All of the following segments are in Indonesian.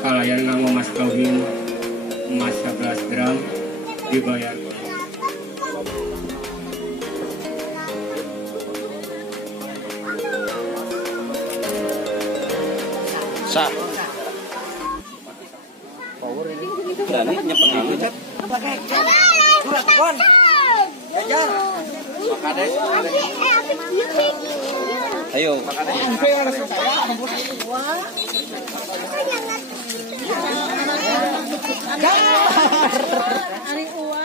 kalian nganggo mas kawin emas 11 gram dibayar. Sah. Power ini. Berani nyepet itu, Cep. Surat kon. Kejar. Makades. Ayo. Ari Uwa.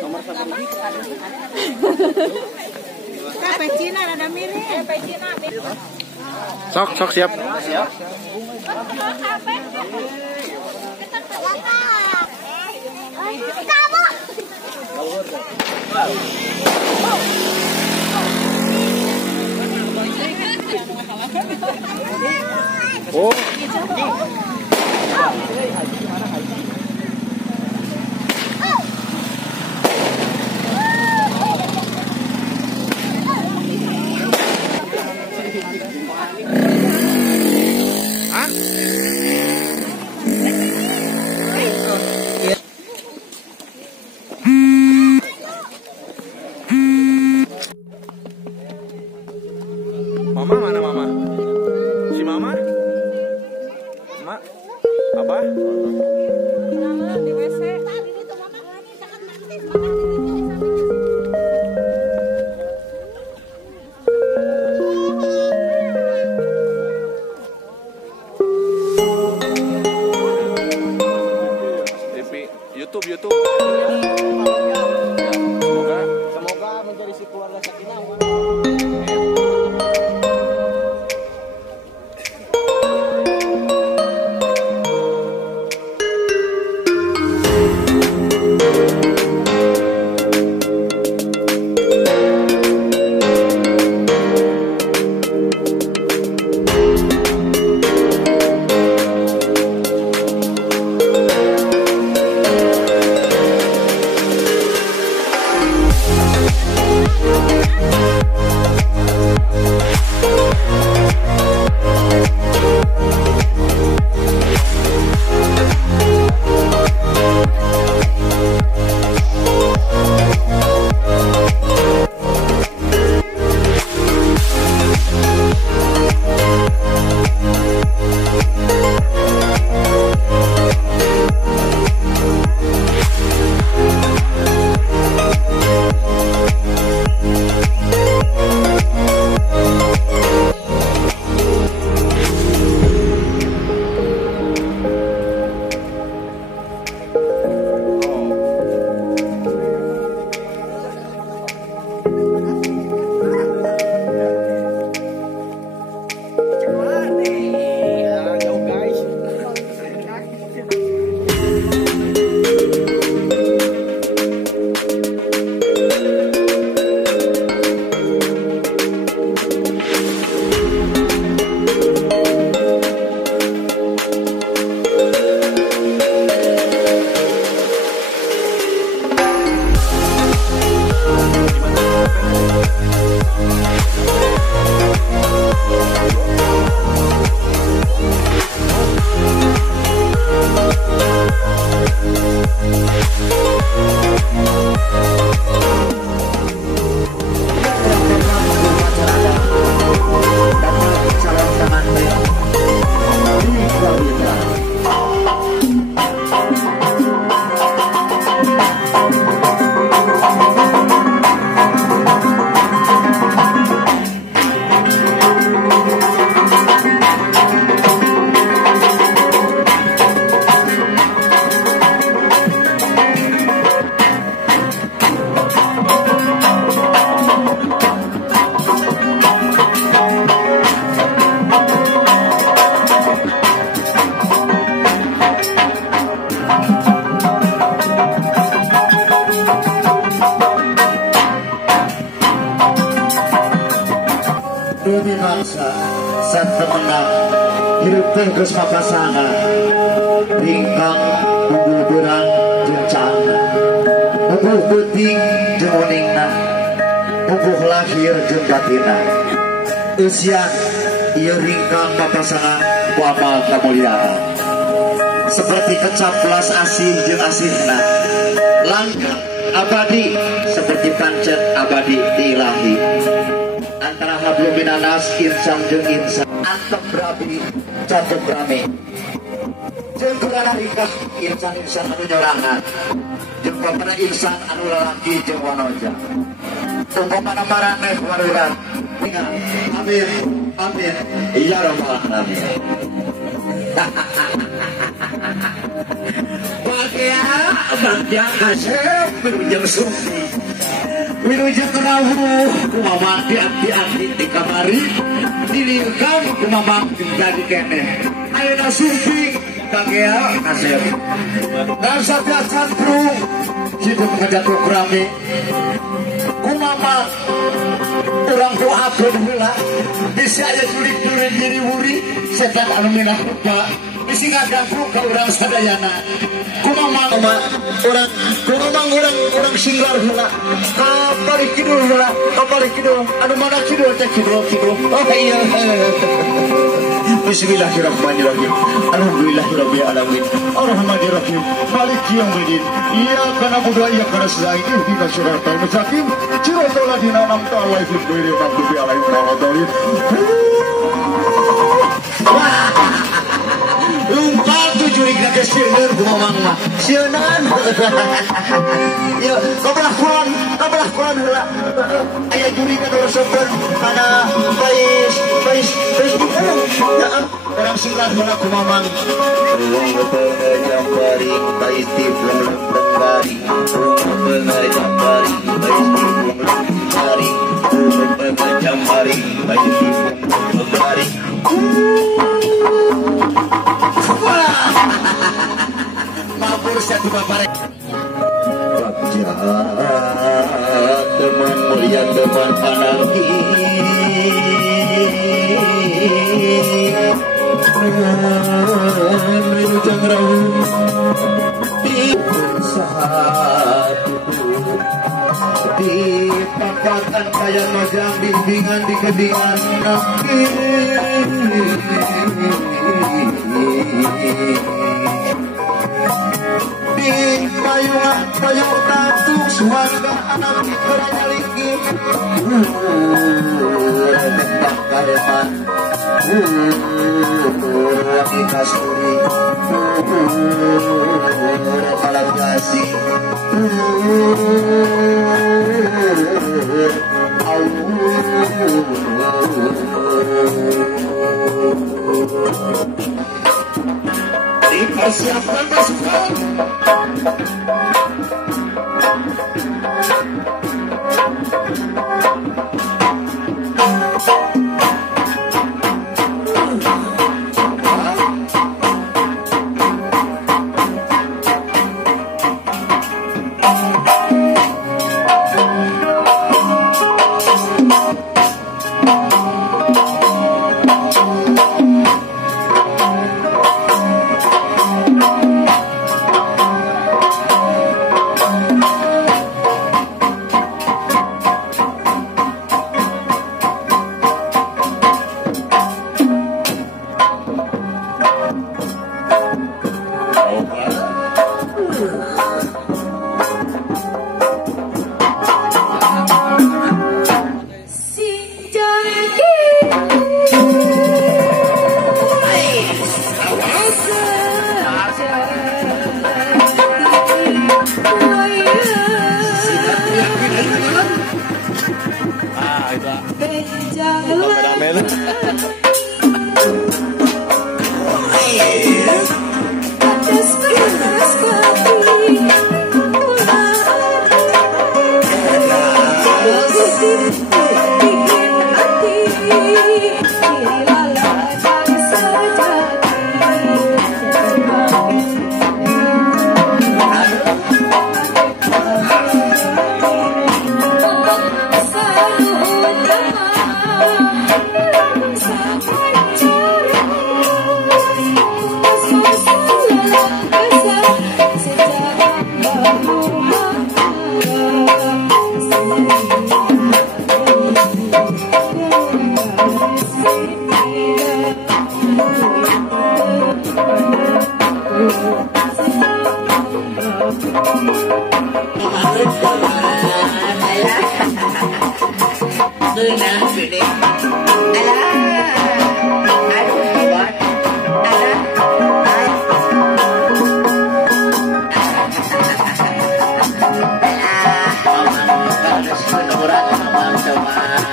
Nomor 1. Kape Cina ada mirip. Kape Cina. Sok siap. Siap. Kamu. Oh. Mama mana mama? Si mama? Mak? Apa? Mama di WC. TV, YouTube. Semoga menjadi si keluarga sakinah. Bumi bangsa satu menang hidup terus papasangan ringkang bumbu berang jencang bumbu putih jemuningna bumbu lahir jeung batina usia ieu ringkang papasangan kuamal kemuliaan seperti kecaplas asih jeung asihna langgeng abadi seperti pancet abadi di ilahi antara hablum minanas insan jeung insan antep berabi campur rame jeung kurana rikah insan-insan anu nyorangan jeung pamana insan anu lalaki jeung wanoja umpamana maraneh waruran amin amin ya rabbal alamin bagya kasep wilujeng sumpi wilujeng rawuh kumama dianti-anti di kamari dilingkam kumama jadi keneh ayeuna sumpi bagya kasep dan satya cantrung hidup ngajatuh rame kumama orang doakeun heula bisa aya julik-julik jadi wuri setan anu minah rupa bisi ngadangku ka urang sadayana kumaha orang singlar heula kapalik kidul heula kapalik kidul anu mana kidul teh kidul oh iya bismillahirrahmanirrahim alhamdulillahirabbil alamin arrahmanirrahim maliki yaumiddin iyyaka na'budu wa iyyaka nasta'in ihdinas siratal mustaqim siratal ladzina an'amta 'alaihim ghairil maghdubi 'alaihim waladdallin lumpal tuh jurig na keseueur kumamang mah sieunan ya kabelah kuran heula aya jurig na dosokeun kana bais ya orang singkat heula kumamang jambari bais ti lembari jambari bais ti jambari bais ti lembari mabur satu bapak teman mulia teman panangi wilujeng rawuh di papatan kaya majang bimbingan di kedingan di payung tatung suarga anak kerana lagi tembak kareman lagi kasuri malam kasih dipersiapkan pasukan nah gede. Alah, aduh hebat. Alah, harus menurat teman-teman.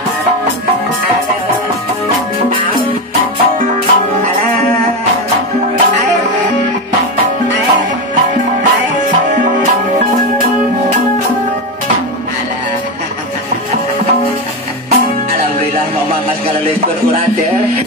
Alhamdulillah mama mas kalau lekor urang deh.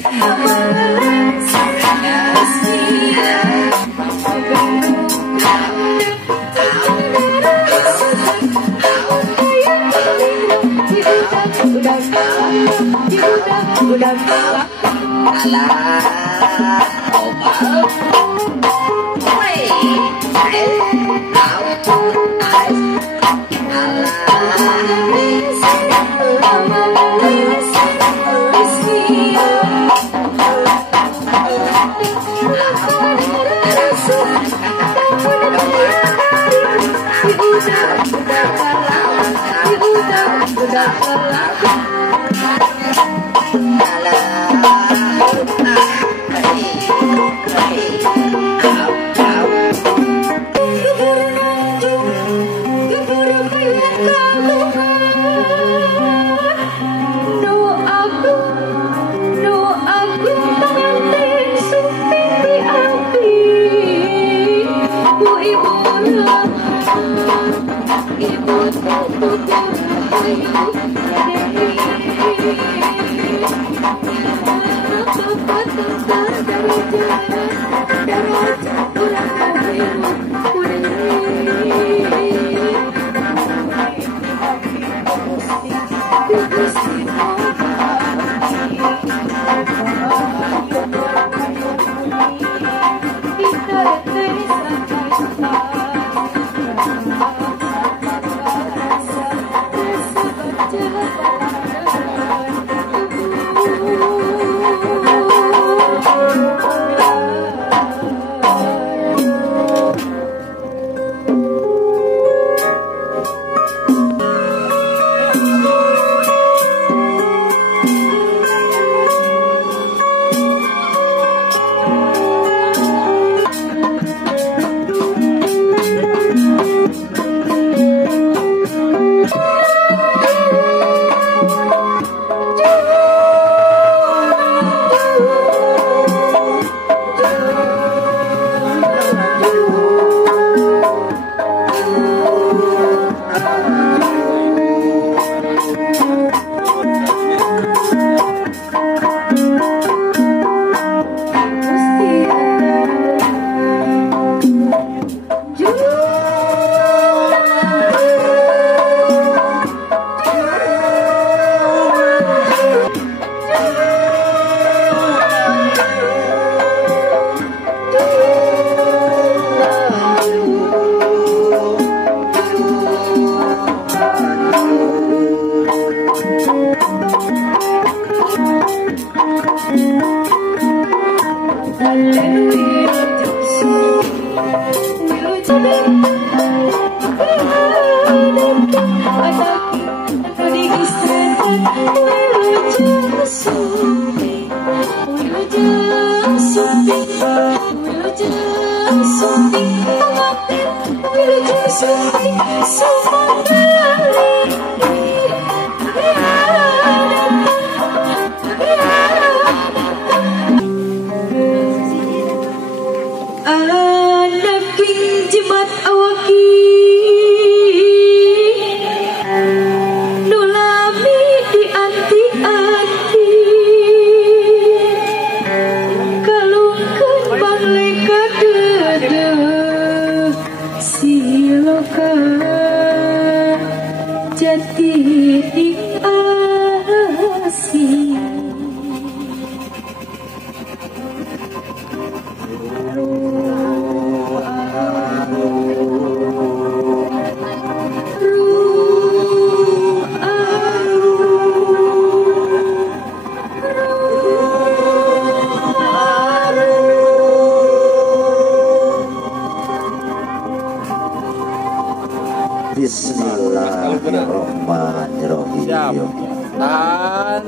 Bismillahirrahmanirrahim. Tahan.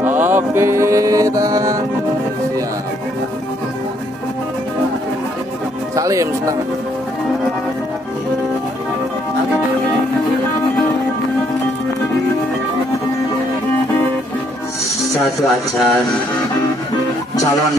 Oke, tahan. Siap. Salim setengah. Satu ajan calon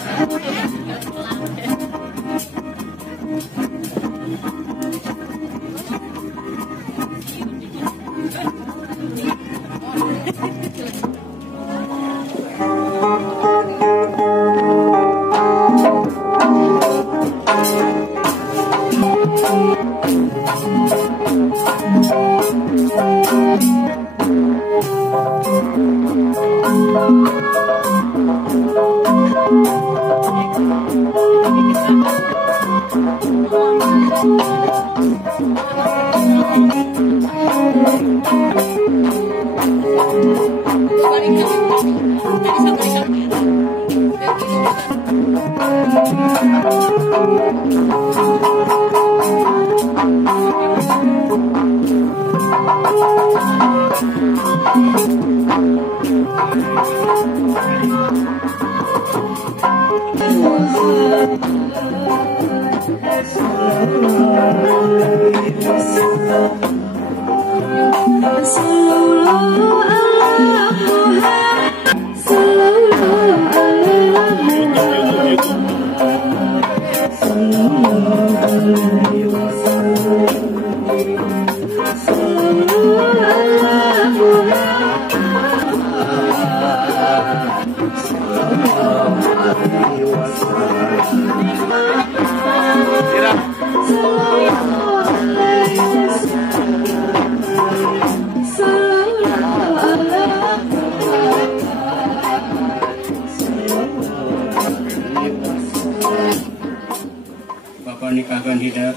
Bapak nikahkan hidup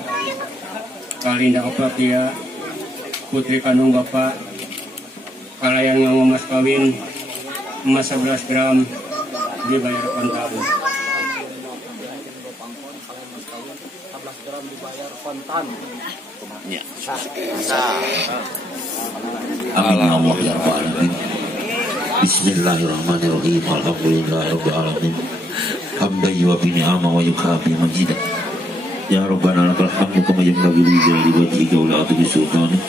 Kalinda Opatia putri kandung Bapak kalayan ngomong mas kawin emas 11 gram dibayar kontan. Allah ya Rabbal Bismillahirrahmanirrahim. Alhamdulillahirabbil alamin. Hamdan yuwafi ni'ama wa yukafi majidah. Ya Rabbana lakal hamdu kama yanbaghi li jalali wajhika wa la atubi sultanik.